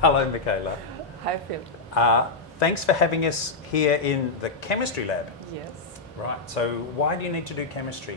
Hello, Michaela. Hi, Phil. Thanks for having us here in the chemistry lab. Yes. Right, so why do you need to do chemistry?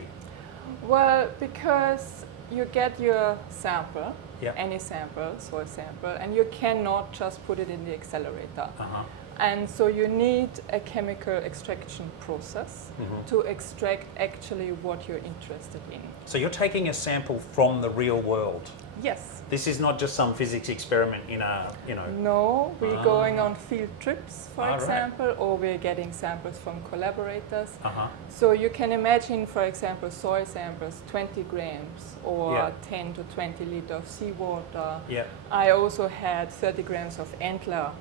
Well, because you get your sample, Yeah. any sample, soil sample, and you cannot just put it in the accelerator. Uh-huh. And so you need a chemical extraction process to extract actually what you're interested in. So you're taking a sample from the real world. Yes. This is not just some physics experiment in a, No, we're going on field trips, for Right. example, or we're getting samples from collaborators. Uh-huh. So you can imagine, for example, soil samples, 20 grams or Yeah. 10 to 20 liters of seawater. Yeah. I also had 30 grams of antler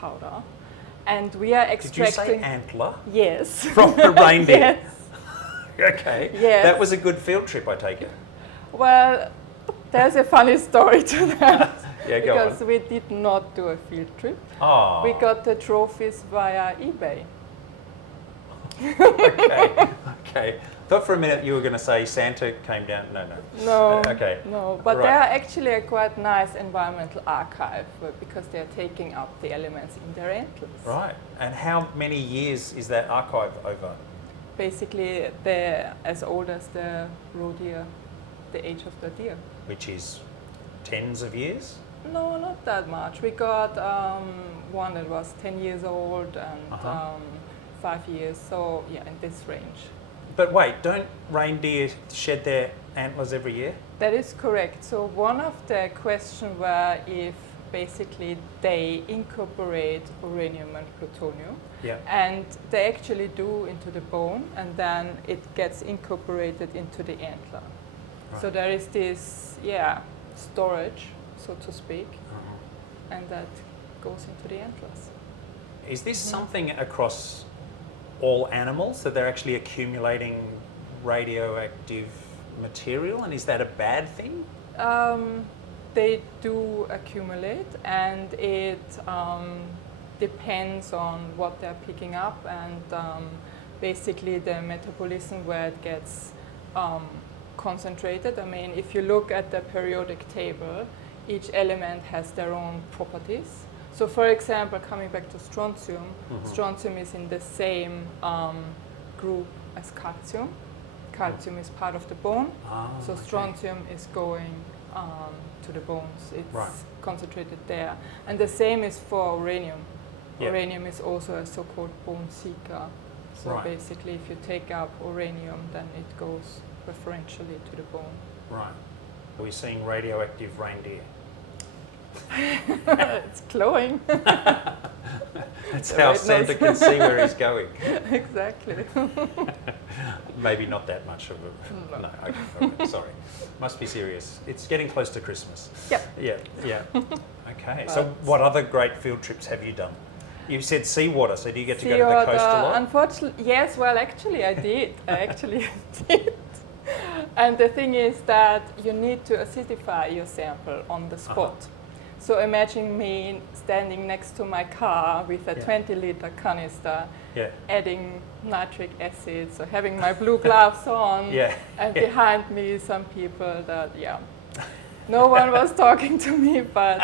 powder. And we are extracting... Did you say antler? Yes. From a reindeer? Yes. Okay. Yes. That was a good field trip, I take it. Well, there's a funny story to that. Yeah, go Because on. we did not do a field trip. Oh. We got the trophies via eBay. Okay. Okay. Thought for a minute you were going to say Santa came down. No. No, Okay. no, but Right. they are actually a quite nice environmental archive because they're taking up the elements in their antlers. Right. And how many years is that archive over? Basically, they're as old as the roe deer, the age of the deer. Which is tens of years? No, not that much. We got one that was 10 years old and 5 years, so yeah, in this range. But wait, don't reindeer shed their antlers every year? That is correct. So one of the questions were if basically they incorporate uranium and plutonium. Yeah. And they actually do into the bone, and then it gets incorporated into the antler. Right. So there is this, storage, so to speak, and that goes into the antlers. Is this something across all animals, that they're actually accumulating radioactive material, and is that a bad thing? They do accumulate, and it depends on what they're picking up, and basically the metabolism where it gets concentrated. I mean, if you look at the periodic table, each element has their own properties. So for example, coming back to strontium, strontium is in the same group as calcium. Calcium is part of the bone, so okay. strontium is going to the bones. It's Right. concentrated there. And the same is for uranium. Yep. Uranium is also a so-called bone seeker. So Right. basically, if you take up uranium, then it goes preferentially to the bone. Right. Are we seeing radioactive reindeer? It's glowing. That's The how red Santa nose. can see where he's going. Exactly. Maybe not that much of a... No. Okay, sorry. Must be serious. It's getting close to Christmas. Yep. Yeah. Okay, so But- what other great field trips have you done? You said seawater, so do you get to go to the coast a lot? Unfortunately, yes. Well, actually, I did. I actually did. And the thing is that you need to acidify your sample on the spot. So imagine me standing next to my car with a 20-liter canister, adding nitric acid, so having my blue gloves on, and behind me some people that, no one was talking to me, but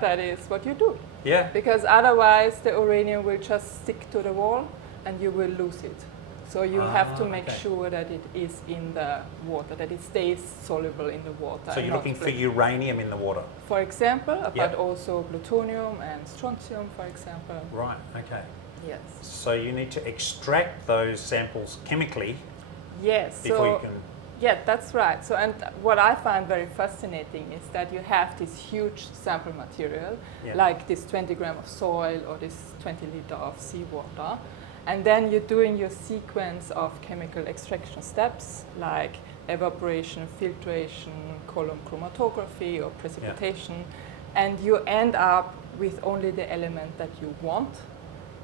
that is what you do. Yeah. Because otherwise the uranium will just stick to the wall and you will lose it. So you have to make sure that it is in the water, that it stays soluble in the water. So you're looking for uranium in the water? For example, but also plutonium and strontium, for example. Right, okay. Yes. So you need to extract those samples chemically before you can... Yeah, that's right. So, and what I find very fascinating is that you have this huge sample material, like this 20 gram of soil or this 20 liter of seawater, and then you're doing your sequence of chemical extraction steps, like evaporation, filtration, column chromatography, or precipitation, and you end up with only the element that you want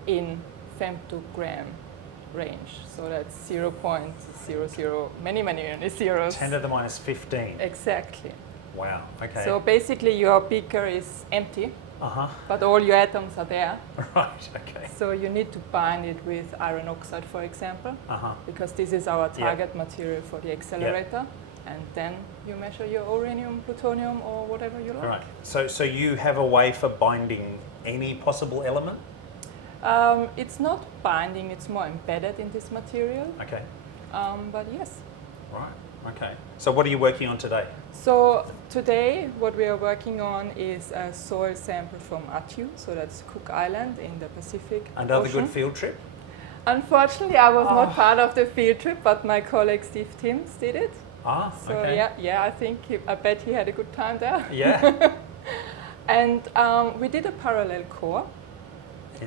in femtogram range. So that's 0.00, many zeros. 10 to the minus 15. Exactly. Wow, okay. So basically your beaker is empty, but all your atoms are there. Right, okay. So you need to bind it with iron oxide, for example, because this is our target material for the accelerator. and then you measure your uranium, plutonium, or whatever you like. Right. So you have a way for binding any possible element? It's not binding, it's more embedded in this material. Okay. But yes. Right. Okay. So what are you working on today? So today what we are working on is a soil sample from Attu, so that's Cook Island in the Pacific Another Ocean. good field trip? Unfortunately, I was not part of the field trip, but my colleague Steve Timms did it. So okay. I bet he had a good time there. Yeah. And we did a parallel core,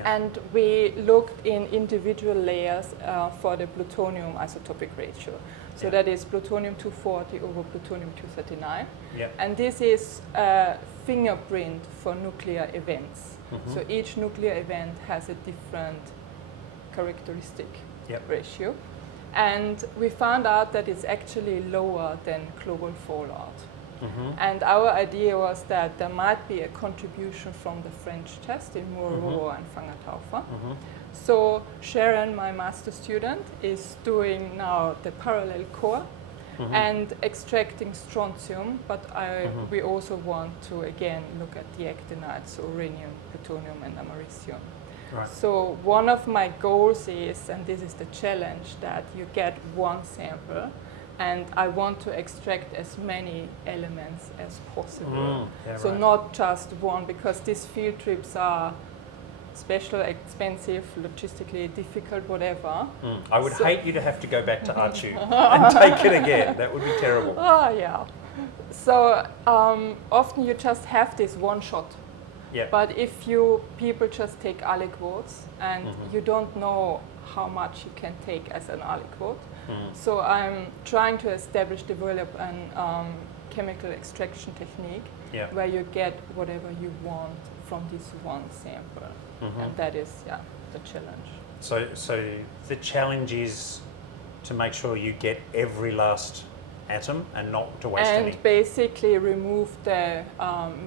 and we looked in individual layers for the plutonium isotopic ratio. So that is plutonium-240 over plutonium-239. Yeah. And this is a fingerprint for nuclear events. So each nuclear event has a different characteristic ratio. And we found out that it's actually lower than global fallout. And our idea was that there might be a contribution from the French test in Mururoa and Fangataufa. So Sharon, my master student, is doing now the parallel core and extracting strontium, but we also want to again look at the actinides, so uranium, plutonium, and americium. Right. So one of my goals is, and this is the challenge, that you get one sample, and I want to extract as many elements as possible. So not just one, because these field trips are special, expensive, logistically difficult, whatever. I would hate you to have to go back to Attu and take it again. That would be terrible. Oh, yeah. So often you just have this one shot. Yeah. But if people just take aliquots and you don't know how much you can take as an aliquot. So I'm trying to develop an chemical extraction technique where you get whatever you want from this one sample. And that is, the challenge. So the challenge is to make sure you get every last atom and not to waste any. And basically remove the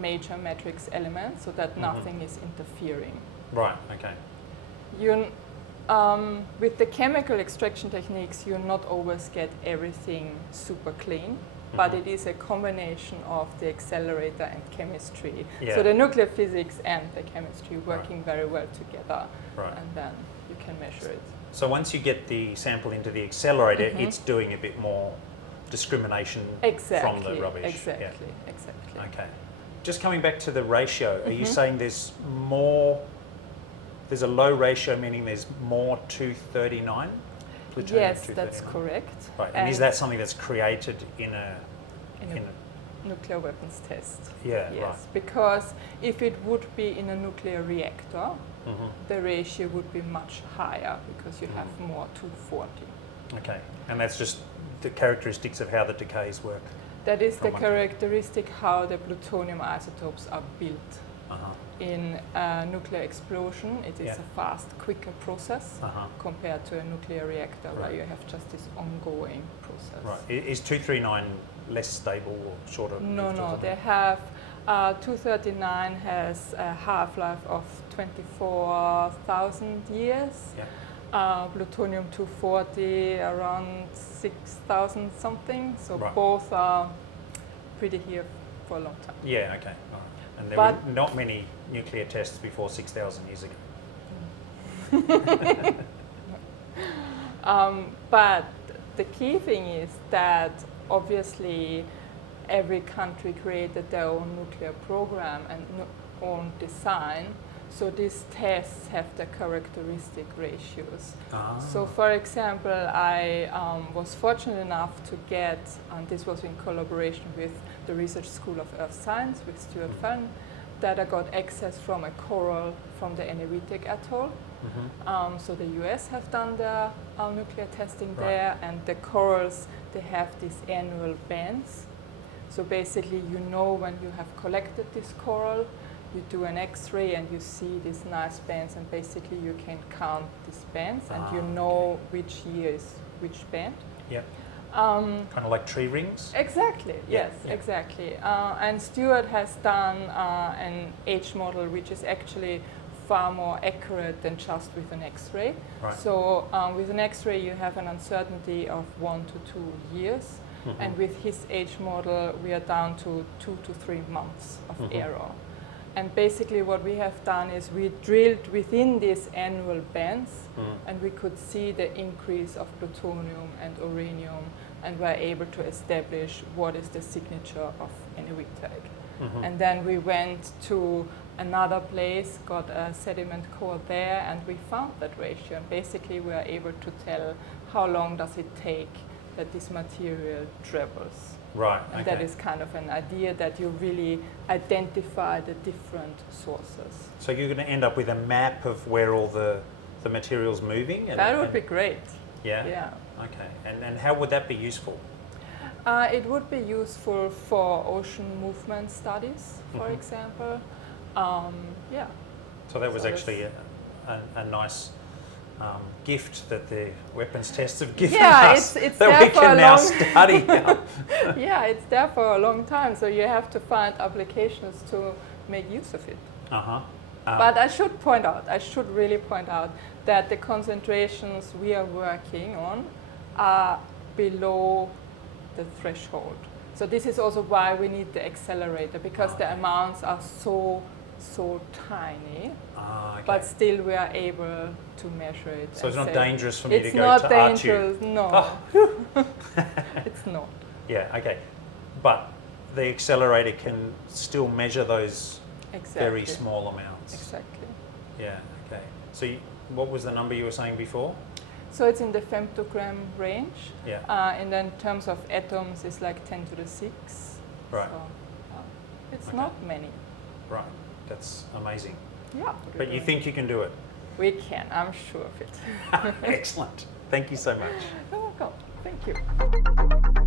major matrix elements so that nothing is interfering. Right, okay. With the chemical extraction techniques, you not always get everything super clean, but it is a combination of the accelerator and chemistry. So the nuclear physics and the chemistry working very well together, and then you can measure it. So once you get the sample into the accelerator, it's doing a bit more discrimination from the rubbish. Exactly. Okay. Just coming back to the ratio, are you saying there's a low ratio, meaning there's more 239? Yes, that's correct. Right, and is that something that's created in a nuclear weapons test? Yeah, yes, right. Because if it would be in a nuclear reactor, the ratio would be much higher because you have more 240. Okay, and that's just the characteristics of how the decays work? That is the characteristic how the plutonium isotopes are built. In a nuclear explosion, it is a fast, quicker process compared to a nuclear reactor where you have just this ongoing process. Right. Is 239 less stable or shorter? No. They have 239 has a half-life of 24,000 years. Plutonium 240 around 6,000 something. So both are pretty here for a long time. Yeah. Okay. And there were not many nuclear tests before 6,000 years ago. But the key thing is that obviously every country created their own nuclear program and own design. So these tests have the characteristic ratios. So for example, I was fortunate enough to get, and this was in collaboration with the Research School of Earth Science with Stuart Fallon, that I got access from a coral from the Enewetak Atoll. So the US have done their nuclear testing there, and the corals, they have these annual bands. So basically when you have collected this coral, you do an X-ray and you see these nice bands, and basically you can count these bands and you know which year is which band. Yeah. Kind of like tree rings? Exactly, yes, exactly. And Stuart has done an age model which is actually far more accurate than just with an X-ray. So with an X-ray you have an uncertainty of 1 to 2 years. And with his age model, we are down to 2 to 3 months of error. And basically what we have done is we drilled within these annual bands and we could see the increase of plutonium and uranium and were able to establish what is the signature of any weak tag. And then we went to another place, got a sediment core there, and we found that ratio. And basically we are able to tell how long does it take that this material travels. Right. And that is kind of an idea that you really identify the different sources. So you're going to end up with a map of where all the material's moving? That would be great. Yeah? Yeah. Okay. And how would that be useful? It would be useful for ocean movement studies, for example. Yeah. So that was actually a nice gift that the weapons tests have given us it's that we can now study. Yeah, it's there for a long time, so you have to find applications to make use of it. But I should really point out that the concentrations we are working on are below the threshold. So this is also why we need the accelerator, because the amounts are so tiny, but still we are able to measure it. So it's not dangerous for me to go to It's not dangerous, no. It's not. Yeah, okay. But the accelerator can still measure those very small amounts. Exactly. Yeah, okay. So what was the number you were saying before? So it's in the femtogram range. Yeah. And then in terms of atoms, it's like 10 to the 6. Right. So it's not many. Right. That's amazing. Yeah. But you think you can do it? We can, I'm sure of it. Excellent. Thank you so much. You're welcome. Thank you.